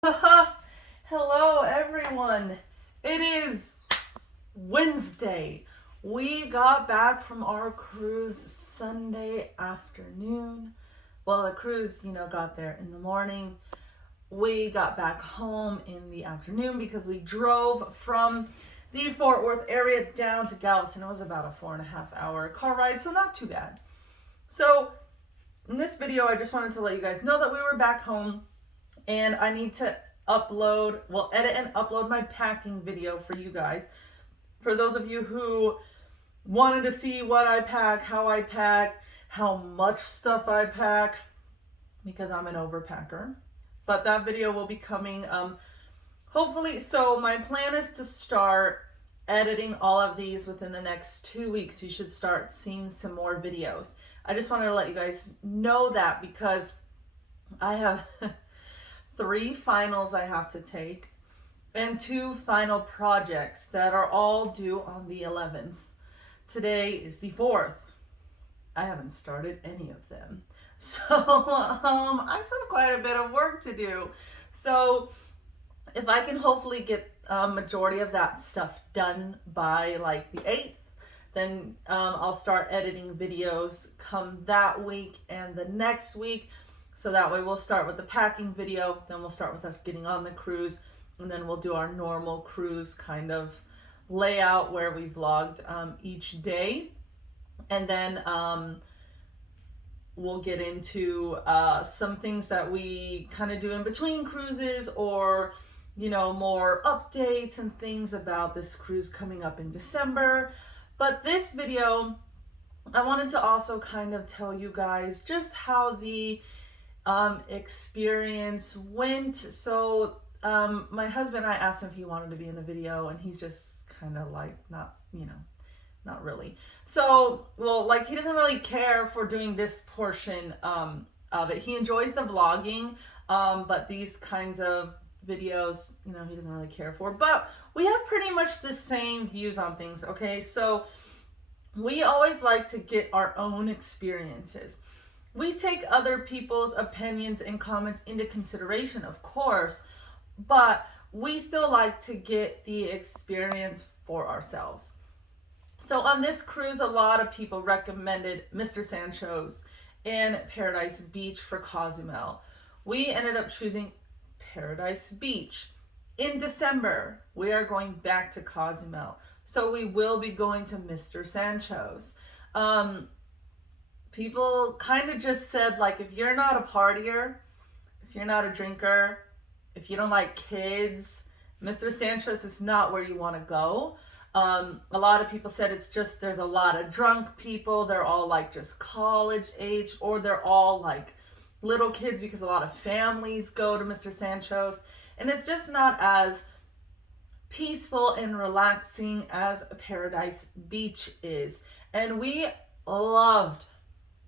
Hello, everyone. It is Wednesday. We got back from our cruise Sunday afternoon. Well, the cruise, got there in the morning. We got back home in the afternoon because we drove from the Fort Worth area down to Galveston. It was about a 4.5 hour car ride, so not too bad. So, in this video, I just wanted to let you guys know that we were back home and I need to edit and upload my packing video for you guys. For those of you who wanted to see what I pack, how much stuff I pack, because I'm an overpacker. But that video will be coming hopefully. So my plan is to start editing all of these within the next 2 weeks. You should start seeing some more videos. I just wanted to let you guys know that because I have 3 finals I have to take and 2 final projects that are all due on the 11th. Today is the 4th. I haven't started any of them. So I still have quite a bit of work to do. So if I can hopefully get a majority of that stuff done by like the 8th, then I'll start editing videos come that week and the next week. So that way we'll start with the packing video, then we'll start with us getting on the cruise, and then we'll do our normal cruise kind of layout where we vlogged each day. And then we'll get into some things that we kind of do in between cruises, or more updates and things about this cruise coming up in December. But this video, I wanted to also kind of tell you guys just how the experience went. So my husband, I asked him if he wanted to be in the video, and he's just kind of like not really. So, well, like, he doesn't really care for doing this portion of it. He enjoys the vlogging, but these kinds of videos, he doesn't really care for. But we have pretty much the same views on things, okay? So we always like to get our own experiences. We take other people's opinions and comments into consideration, of course, but we still like to get the experience for ourselves. So on this cruise, a lot of people recommended Mr. Sanchos and Paradise Beach for Cozumel. We ended up choosing Paradise Beach. In December, we are going back to Cozumel. So we will be going to Mr. Sanchos. People kind of just said, like, if you're not a partier, if you're not a drinker, if you don't like kids, Mr. Sanchos is not where you want to go. A lot of people said it's just, there's a lot of drunk people. They're all like just college age, or they're all like little kids, because a lot of families go to Mr. Sanchos. And it's just not as peaceful and relaxing as Paradise Beach is. And we loved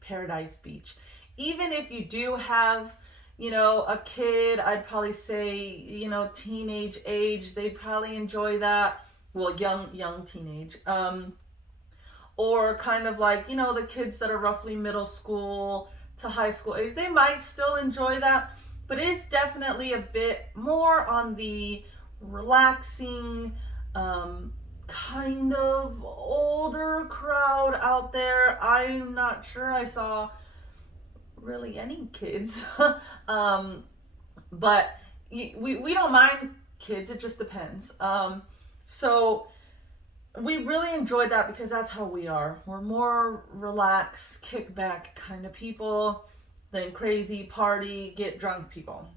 Paradise Beach. Even if you do have, a kid, I'd probably say, teenage age, they'd probably enjoy that. Well, young teenage. Or kind of like, the kids that are roughly middle school to high school age, they might still enjoy that. But it is definitely a bit more on the relaxing, kind of older crowd out there. I'm not sure I saw really any kids. But we don't mind kids, it just depends. So we really enjoyed that because that's how we are. We're more relaxed, kick back kind of people than crazy party, get drunk people.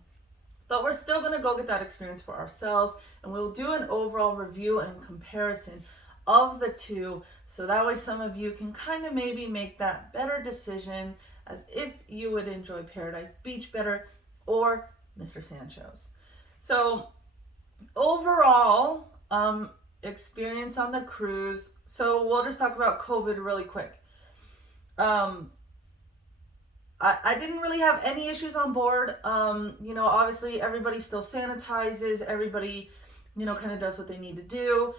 But we're still going to go get that experience for ourselves, and we'll do an overall review and comparison of the two, so that way some of you can kind of maybe make that better decision as if you would enjoy Paradise Beach better or Mr. Sanchos. So overall experience on the cruise. So we'll just talk about COVID really quick. I didn't really have any issues on board. Obviously everybody still sanitizes, everybody, kind of does what they need to do.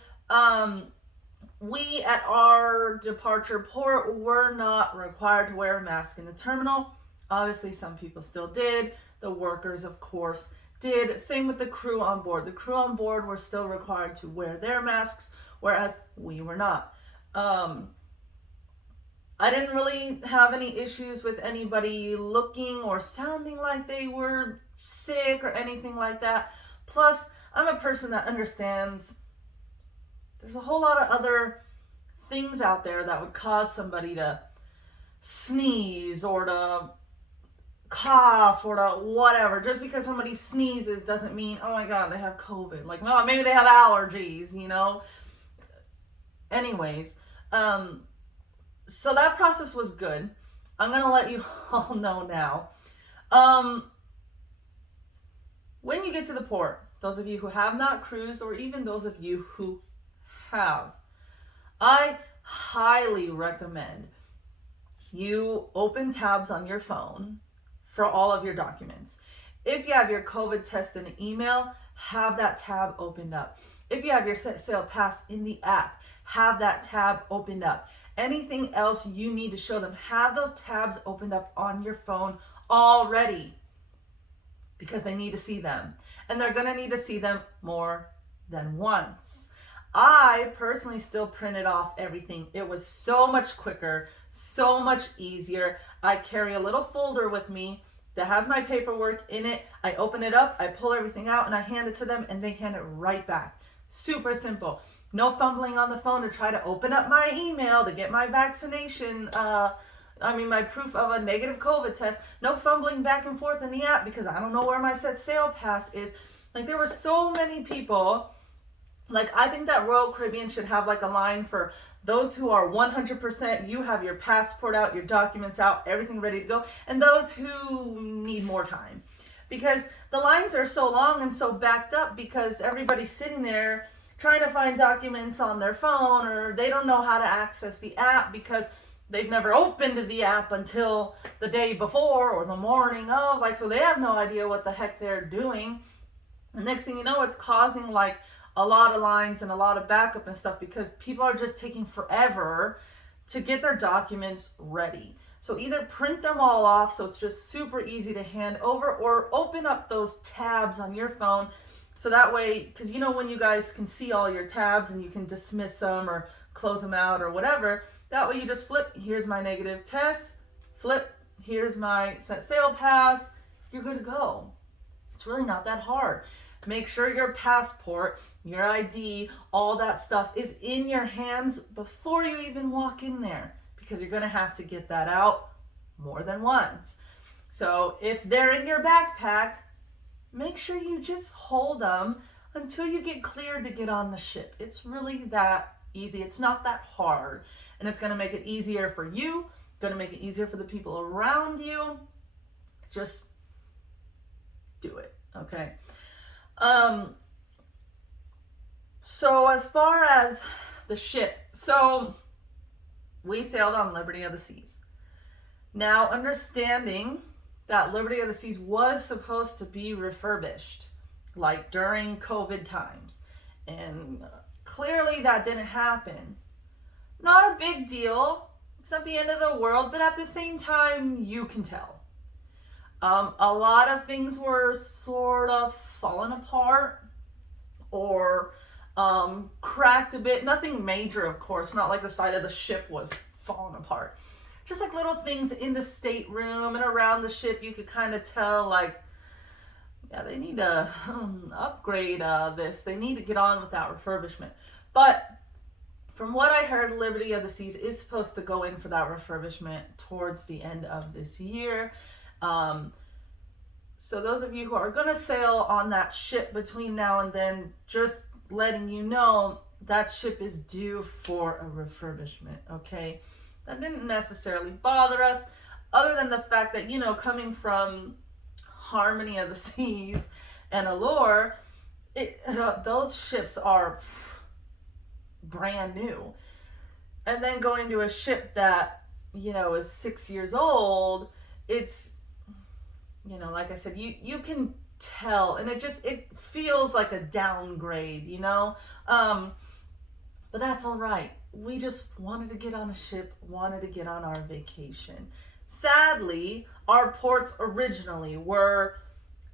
We at our departure port were not required to wear a mask in the terminal. Obviously some people still did. The workers, of course, did. Same with the crew on board. The crew on board were still required to wear their masks, whereas we were not. I didn't really have any issues with anybody looking or sounding like they were sick or anything like that. Plus, I'm a person that understands there's a whole lot of other things out there that would cause somebody to sneeze or to cough or to whatever. Just because somebody sneezes doesn't mean, oh my God, they have COVID. Like, no, maybe they have allergies, you know? Anyways, so that process was good. I'm going to let you all know now. When you get to the port, those of you who have not cruised, or even those of you who have, I highly recommend you open tabs on your phone for all of your documents. If you have your COVID test in an email, have that tab opened up. If you have your set sail pass in the app, have that tab opened up. Anything else you need to show them, have those tabs opened up on your phone already, because they need to see them. And they're going to need to see them more than once. I personally still printed off everything. It was so much quicker, so much easier. I carry a little folder with me that has my paperwork in it. I open it up, I pull everything out, and I hand it to them, and they hand it right back. Super simple. No fumbling on the phone to try to open up my email to get my vaccination, my proof of a negative COVID test. No fumbling back and forth in the app because I don't know where my set sail pass is. Like, there were so many people. Like, I think that Royal Caribbean should have like a line for those who are 100%, you have your passport out, your documents out, everything ready to go, and those who need more time. Because the lines are so long and so backed up because everybody's sitting there trying to find documents on their phone, or they don't know how to access the app because they've never opened the app until the day before or the morning of, like, so they have no idea what the heck they're doing. The next thing you know, it's causing like a lot of lines and a lot of backup and stuff because people are just taking forever to get their documents ready. So either print them all off so it's just super easy to hand over, or open up those tabs on your phone so that way, because you know when you guys can see all your tabs and you can dismiss them or close them out or whatever, that way you just flip, here's my negative test, flip, here's my set sail pass, you're good to go. It's really not that hard. Make sure your passport, your ID, all that stuff is in your hands before you even walk in there, because you're going to have to get that out more than once. So if they're in your backpack, make sure you just hold them until you get cleared to get on the ship. It's really that easy. It's not that hard. And it's going to make it easier for you, going to make it easier for the people around you. Just do it, okay? So as far as the ship, so we sailed on Liberty of the Seas. Now, understanding that Liberty of the Seas was supposed to be refurbished, like during COVID times, and clearly that didn't happen. Not a big deal. It's not the end of the world, but at the same time, you can tell. A lot of things were sort of falling apart or cracked a bit. Nothing major, of course, not like the side of the ship was falling apart. Just like little things in the stateroom and around the ship, you could kind of tell, like, yeah, they need to upgrade this. They need to get on with that refurbishment. But from what I heard, Liberty of the Seas is supposed to go in for that refurbishment towards the end of this year. So those of you who are going to sail on that ship between now and then, just letting you know that ship is due for a refurbishment, okay? That didn't necessarily bother us, other than the fact that, you know, coming from Harmony of the Seas and Allure, those ships are brand new. And then going to a ship that, you know, is 6 years old, it's, you know, like I said, you can tell, and it feels like a downgrade, you know? But that's all right. We just wanted to get on a ship, wanted to get on our vacation. Sadly, our ports originally were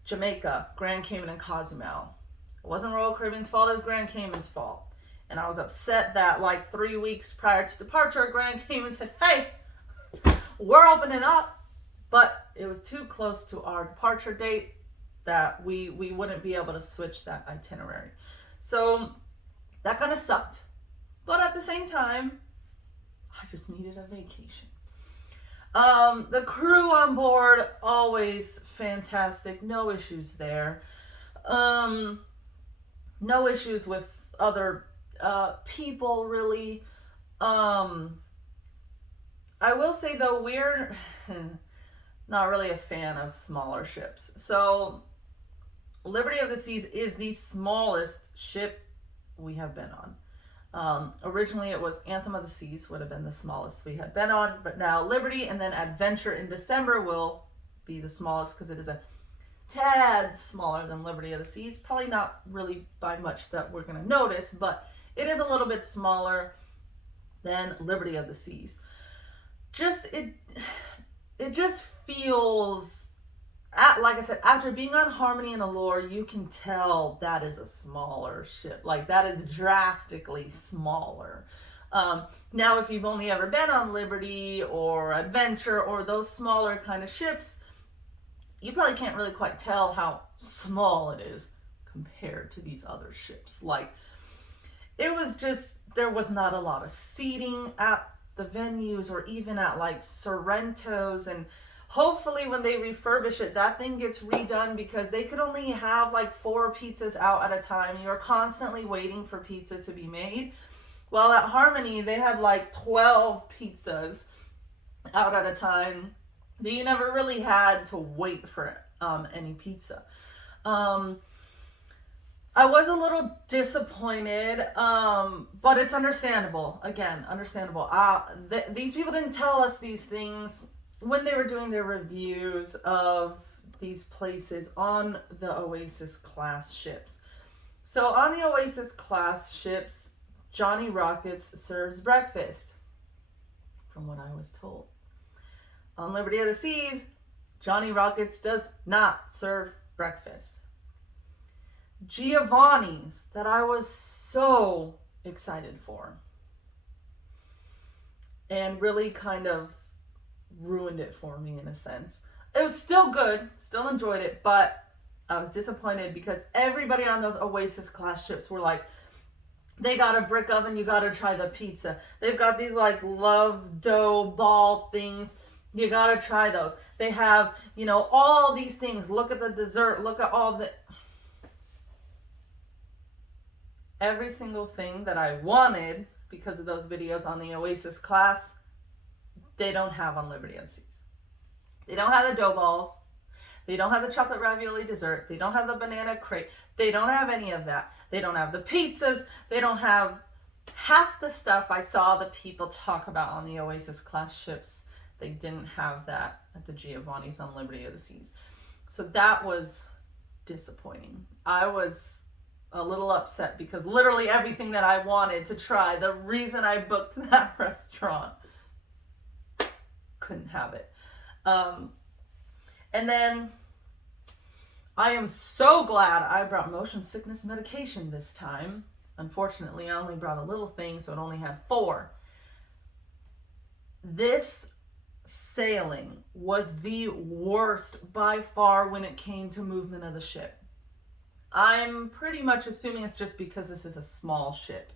Jamaica, Grand Cayman, and Cozumel. It wasn't Royal Caribbean's fault, it was Grand Cayman's fault. And I was upset that like 3 weeks prior to departure, Grand Cayman said, hey, we're opening up. But it was too close to our departure date that we wouldn't be able to switch that itinerary. So that kind of sucked. But at the same time, I just needed a vacation. The crew on board, always fantastic. No issues there. No issues with other people, really. I will say, though, we're not really a fan of smaller ships. So Liberty of the Seas is the smallest ship we have been on. Originally it was Anthem of the Seas would have been the smallest we had been on, but now Liberty and then Adventure in December will be the smallest because it is a tad smaller than Liberty of the Seas. Probably not really by much that we're going to notice, but it is a little bit smaller than Liberty of the Seas. It just feels, like I said, after being on Harmony and Allure, you can tell that is a smaller ship. Like, that is drastically smaller. Now, if you've only ever been on Liberty or Adventure or those smaller kind of ships, you probably can't really quite tell how small it is compared to these other ships. Like, it was just, there was not a lot of seating at the venues or even at like Sorrento's, and hopefully when they refurbish it, that thing gets redone, because they could only have like 4 pizzas out at a time. You're constantly waiting for pizza to be made. Well, at Harmony, they had like 12 pizzas out at a time. You never really had to wait for any pizza. I was a little disappointed, but it's understandable. Again, understandable. These people didn't tell us these things when they were doing their reviews of these places on the Oasis class ships. So on the Oasis class ships, Johnny Rockets serves breakfast, from what I was told. On Liberty of the Seas, Johnny Rockets does not serve breakfast. Giovanni's, that I was so excited for, and really kind of ruined it for me in a sense. It was still good, still enjoyed it, but I was disappointed because everybody on those Oasis class ships were like, they got a brick oven, you gotta try the pizza. They've got these like love dough ball things, you gotta try those. They have, all these things. Look at the dessert, look at all the... Every single thing that I wanted because of those videos on the Oasis class, they don't have on Liberty of the Seas. They don't have the dough balls. They don't have the chocolate ravioli dessert. They don't have the banana crepe. They don't have any of that. They don't have the pizzas. They don't have half the stuff I saw the people talk about on the Oasis class ships. They didn't have that at the Giovanni's on Liberty of the Seas. So that was disappointing. I was a little upset because literally everything that I wanted to try, the reason I booked that restaurant, couldn't have it. And then I am so glad I brought motion sickness medication this time. Unfortunately, I only brought a little thing, so it only had 4. This sailing was the worst by far when it came to movement of the ship. I'm pretty much assuming it's just because this is a small ship.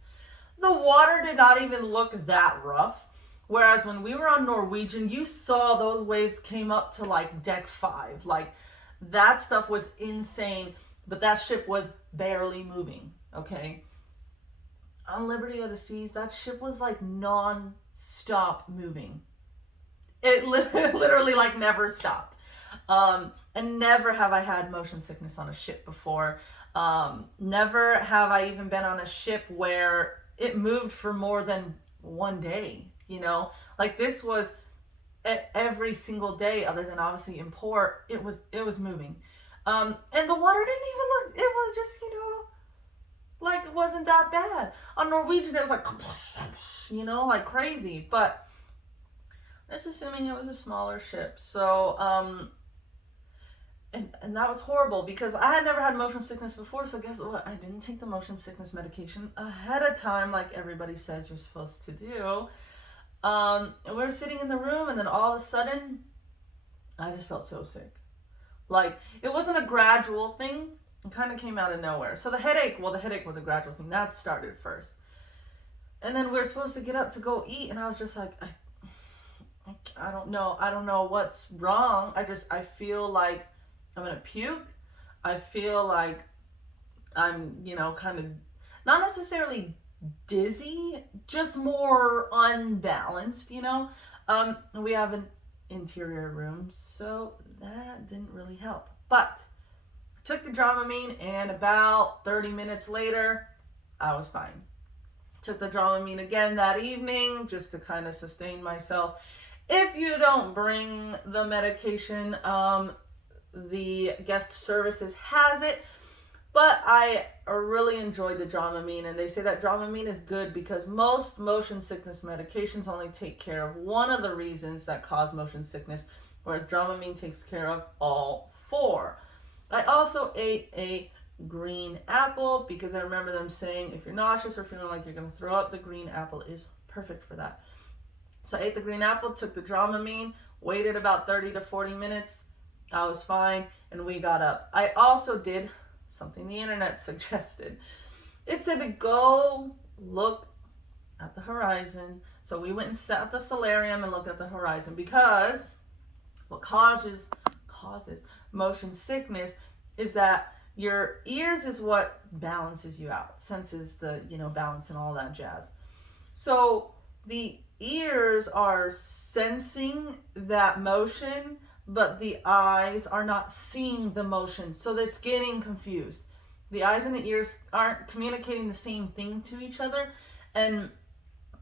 The water did not even look that rough. Whereas when we were on Norwegian, you saw those waves came up to like deck 5. Like, that stuff was insane, but that ship was barely moving, okay? On Liberty of the Seas, that ship was like non-stop moving. It literally like never stopped. And never have I had motion sickness on a ship before. Never have I even been on a ship where it moved for more than one day, Like, this was every single day, other than obviously in port, it was moving. And the water didn't even look, it was just, like, it wasn't that bad. On Norwegian, it was like, like crazy. But just assuming it was a smaller ship. So, and that was horrible because I had never had motion sickness before. So guess what? I didn't take the motion sickness medication ahead of time like everybody says you're supposed to do. And we were sitting in the room, and then all of a sudden, I just felt so sick. Like, it wasn't a gradual thing. It kind of came out of nowhere. So the headache was a gradual thing. That started first. And then we were supposed to get up to go eat, and I was just like, I don't know. I don't know what's wrong. I feel like I'm gonna puke. I feel like I'm, kind of not necessarily dizzy, just more unbalanced, We have an interior room, so that didn't really help. But I took the Dramamine, and about 30 minutes later, I was fine. Took the Dramamine again that evening just to kind of sustain myself. If you don't bring the medication, the guest services has it. But I really enjoyed the Dramamine, and they say that Dramamine is good because most motion sickness medications only take care of one of the reasons that cause motion sickness, whereas Dramamine takes care of all four. I also ate a green apple because I remember them saying if you're nauseous or feeling like you're going to throw up, the green apple is perfect for that. So I ate the green apple, took the Dramamine, waited about 30 to 40 minutes. I was fine, and we got up. I also did something the internet suggested. It said to go look at the horizon. So we went and sat at the solarium and looked at the horizon because what causes motion sickness is that your ears is what balances you out, senses the, balance and all that jazz. So the ears are sensing that motion, but the eyes are not seeing the motion, so that's getting confused. The eyes and the ears aren't communicating the same thing to each other, and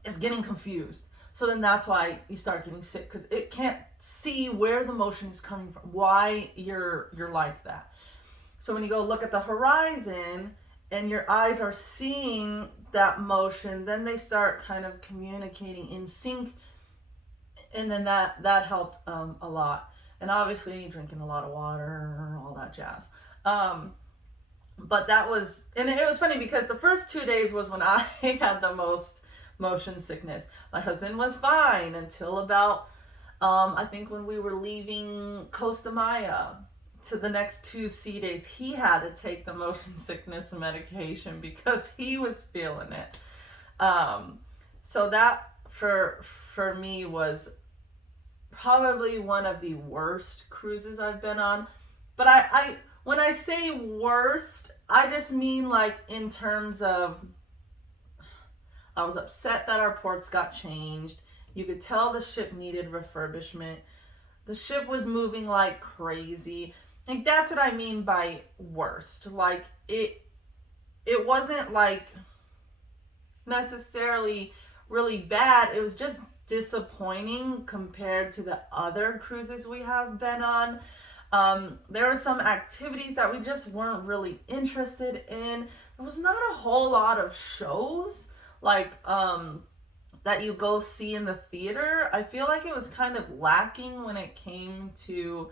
it's getting confused. So then that's why you start getting sick, because it can't see where the motion is coming from, why you're like that. So when you go look at the horizon and your eyes are seeing that motion, then they start kind of communicating in sync, and then that helped a lot. And obviously drinking a lot of water, all that jazz. But that was, and it was funny because the first 2 days was when I had the most motion sickness. My husband was fine until about, I think when we were leaving Costa Maya to the next 2 sea days, he had to take the motion sickness medication because he was feeling it. So that for me was probably one of the worst cruises I've been on. But I when I say worst, I just mean like in terms of I was upset that our ports got changed. You could tell the ship needed refurbishment. The ship was moving like crazy. Like that's what I mean by worst. Like it wasn't like necessarily really bad. It was just disappointing compared to the other cruises we have been on. There were some activities that we just weren't really interested in. There was not a whole lot of shows like that you go see in the theater. I feel like it was kind of lacking when it came to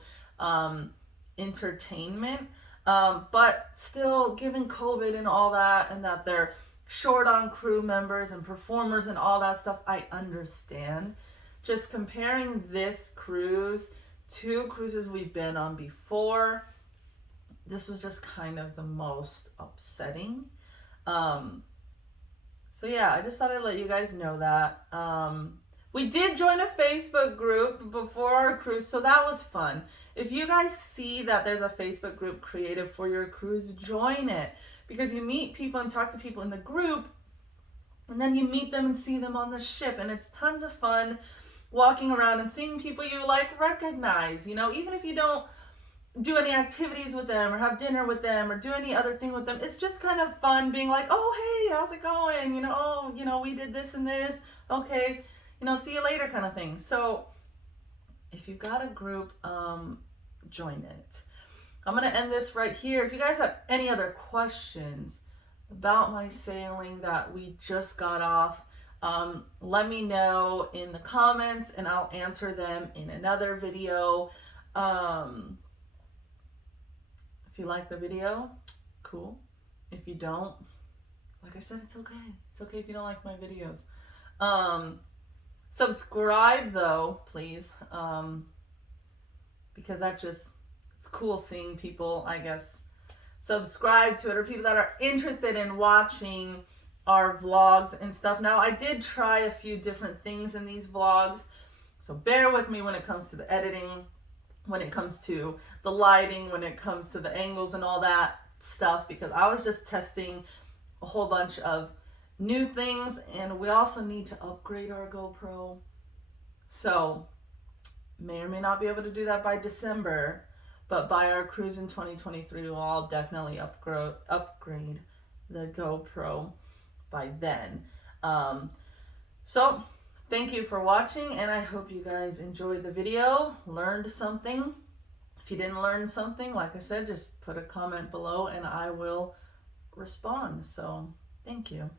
entertainment. But still, given COVID and all that, and that they're short on crew members and performers and all that stuff, I understand. Just comparing this cruise to cruises we've been on before, this was just kind of the most upsetting. So yeah, I just thought I'd let you guys know that. We did join a Facebook group before our cruise, so that was fun. If you guys see that there's a Facebook group created for your cruise, join it. Because you meet people and talk to people in the group, and then you meet them and see them on the ship, and it's tons of fun walking around and seeing people you recognize, even if you don't do any activities with them or have dinner with them or do any other thing with them. It's just kind of fun being like, oh, hey, how's it going? We did this and this. Okay, see you later kind of thing. So if you've got a group, join it. I'm going to end this right here. If you guys have any other questions about my sailing that we just got off, let me know in the comments and I'll answer them in another video. you like the video, cool. If you don't, like I said, it's okay. It's okay if you don't like my videos. Subscribe though, please, because it's cool seeing people, I guess, subscribe to it, or people that are interested in watching our vlogs and stuff. Now, I did try a few different things in these vlogs, so bear with me when it comes to the editing, when it comes to the lighting, when it comes to the angles and all that stuff, because I was just testing a whole bunch of new things, and we also need to upgrade our GoPro. So, may or may not be able to do that by December, but by our cruise in 2023, we'll all definitely upgrade the GoPro by then. So, thank you for watching, and I hope you guys enjoyed the video, learned something. If you didn't learn something, like I said, just put a comment below and I will respond. So, thank you.